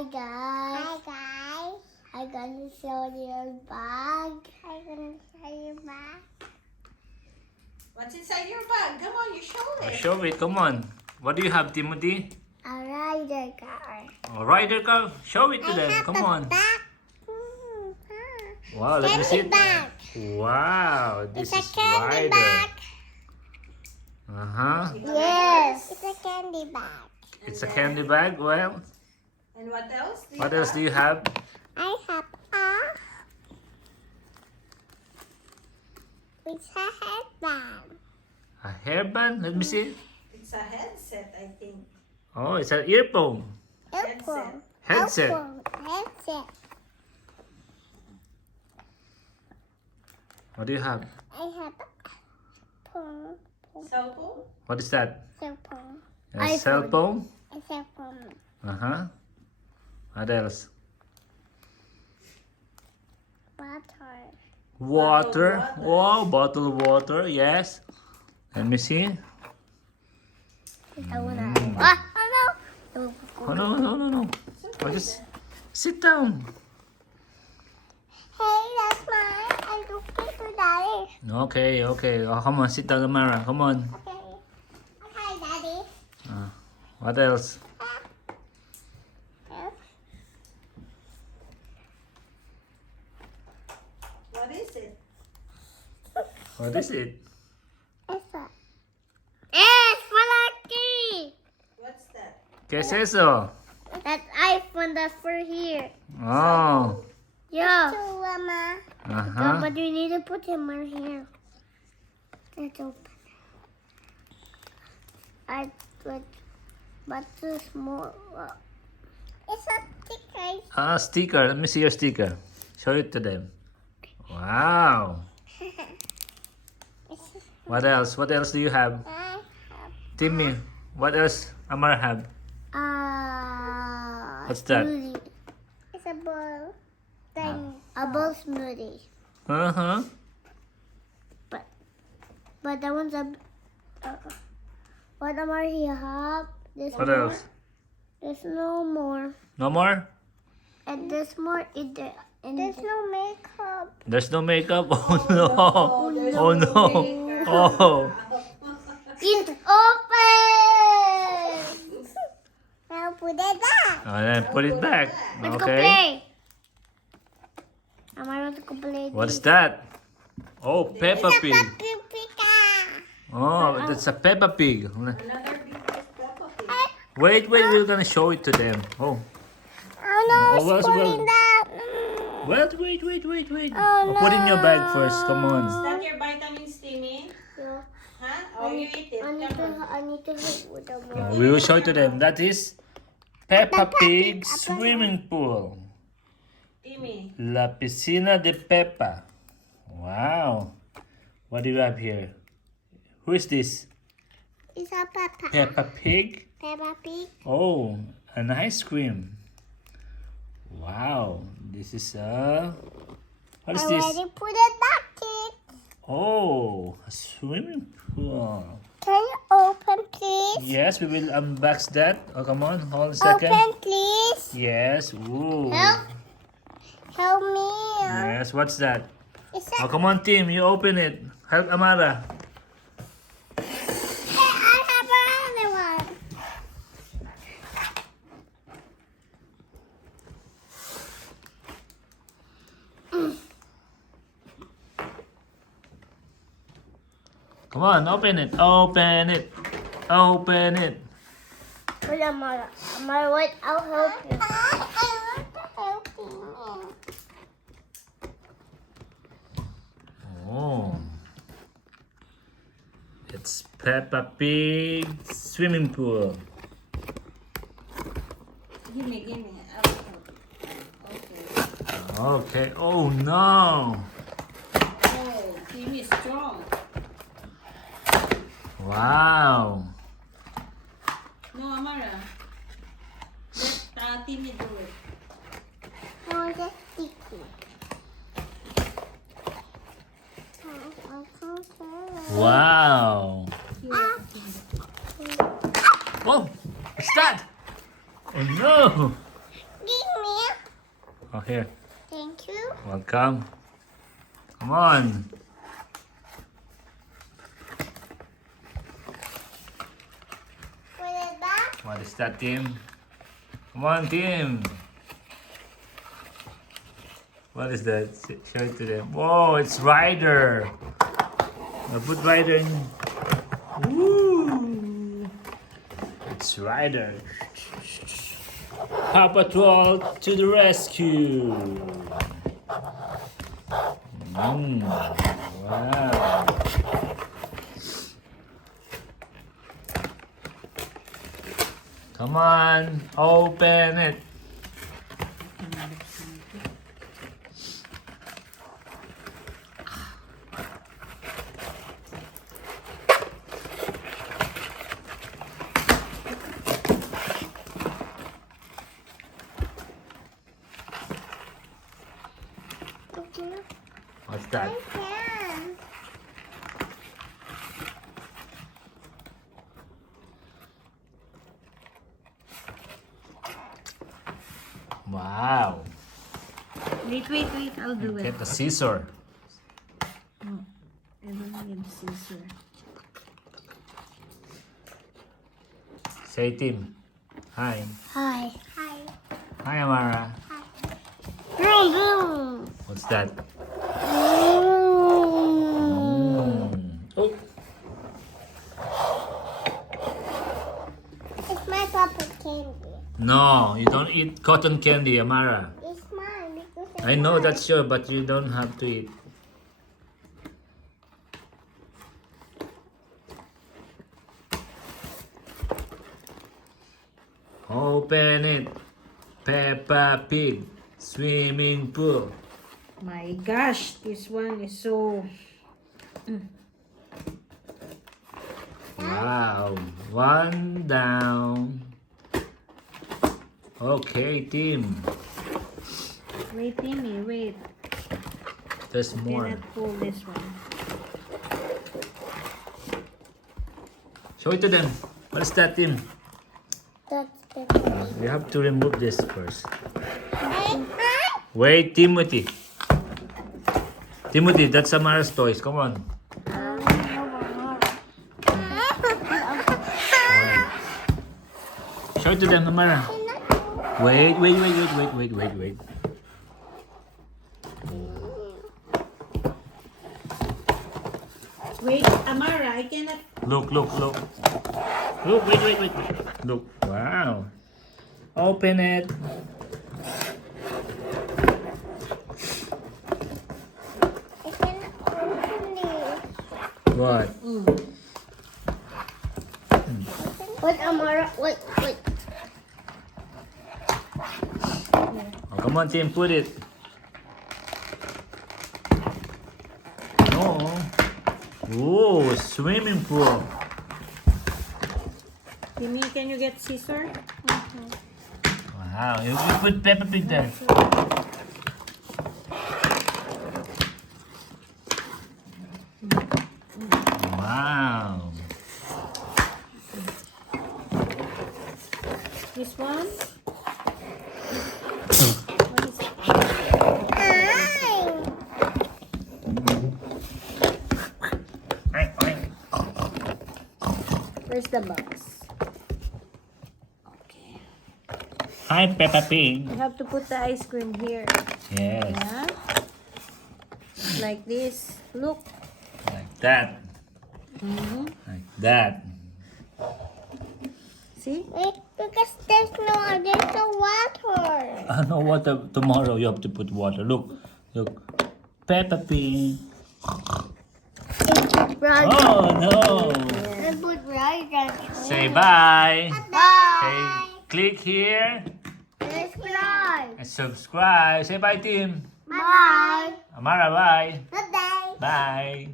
Hi guys. I'm gonna show you a bag. What's inside your bag? Come on, you show it. Show it, come on. What do you have, Timothy? A rider car. A rider car? Show it to them, come on. Wow, let me see it. Bag. Wow, this It's a is candy rider. bag. Uh-huh. Yes. It's a candy bag. It's a candy bag, well. And what else? What else do you have? I have it's a headband. A hairband? Let me see. It's a headset, I think. Oh, it's an earphone. Earphone. Headset. Headset. What do you have? I have phone. Cell phone? What is that? Cell phone. A cell phone? A cell phone. Uh-huh. What else? Butter. Water. Wow, bottle of water, yes. Let me see. I wanna. Ah, oh Oh, no. Oh, just sit down. Hey, that's mine. I look it to Daddy. Okay. Oh, come on, sit down, Amara. Come on. Okay. Hi, Daddy. What else? What is it? What is it? It's Malaki. What's that? ¿Qué es eso? That's iPhone. That's for here. Oh. Yeah. Mama. Uh-huh. But you need to put him in here. Let's open. But too small. It's a sticker. Sticker. Let me see your sticker. Show it to them. Wow. What else? What else do you have? Timmy, what else Amara have? What's that? Smoothie. It's a bowl. A bowl smoothie. Uh-huh. But that one's a. What more he have? There's What more. else? There's no more. No more? And there's more in there. There's no makeup. There's no makeup? Oh no. there's Oh no no. makeup. Oh. It's open. Now put it back. Oh, then put it back. Let's go Okay. play. I want to go play. What's that? Oh, Peppa Pig. Pika. Oh, that's a Peppa Pig. Another big Peppa Pig. Wait, we're gonna show it to them. Oh. Oh no, Oh, it's well, falling down. Wait. Oh, Put in your bag first. Come Is on. that your vitamins, Timmy? Yeah. Huh? Oh, you eat it. I need Come on. to help with the ball. We will show it to them. That is Peppa Pig swimming pool. Timmy. La piscina de Peppa. Wow. What do you have here? Who is this? It's a Peppa. Peppa Pig? Peppa Pig. Oh, an ice cream. Wow. This is a... What is I this? already put it back, kid. Oh, a swimming pool. Can you open, please? Yes, we will unbox that. Oh, come on. Hold on a second. Open, please. Yes. Ooh. Help me. Yes, what's that? It's Oh, come on, Tim. You open it. Help Amara. I have another one. Come on, open it. Open it. Open it. Wait, Amara. Amara, wait. I'll help you. I want to help you. Oh. It's Peppa Pig swimming pool. Give me. I'll help. Okay. Okay. Oh no. Oh, Timmy is strong. Wow. No, Amara. Let Timmy do it. I want to stick it. Wow. Oh, what's that? Oh no. Give Oh, here. Thank you. Welcome. Come on. Put it back. What is that, Tim? Come on, Tim. What is that? Show it to them. Whoa, it's Ryder. I'll put Ryder in. Woo! It's Ryder. Paw Patrol to the rescue. Wow. Come on, open it. What's that? Can. Wow. Wait, I'll do it. Get the scissor. Oh, I don't need scissor. Say, Tim. Hi. Hi. Hi. Hi, Amara. Vroom, vroom. What's that? Mm. Oh. It's my Papa candy. No, you don't eat cotton candy, Amara. It's mine because it's I know mine. that's yours, but you don't have to eat. Open it. Peppa Pig. Swimming pool. My gosh, this one is so... Wow. One down. Okay, Tim. Wait, Timmy, wait. There's more. Cannot pull this one. Show it to them. What is that, Tim? That's the We have to remove this first. Wait, Timothy. Timothy, that's Amara's toys. Come on. Show it to them, Amara. Wait. Wait, Amara, I cannot... Look. Look, wait. Look, wow. Open it. I cannot open this. What? Wait, Amara. Wait. Oh, come on, Tim, put it. No. Oh, swimming pool. Timmy, can you get scissor? Wow, you put Peppa Pig there. Wow. This one? Where's the box? Okay. Hi, Peppa Pig. You have to put the ice cream here. Yes, Yeah? Like this. Look. like that. Like that. See? Wait, because there's no water. No water. Tomorrow you have to put water. Look. Peppa Pig. Right. Oh, no. I put right. Say bye. Bye. Say, click here Subscribe. and subscribe. Say bye, Tim. Bye. Amara, bye. Bye. Bye.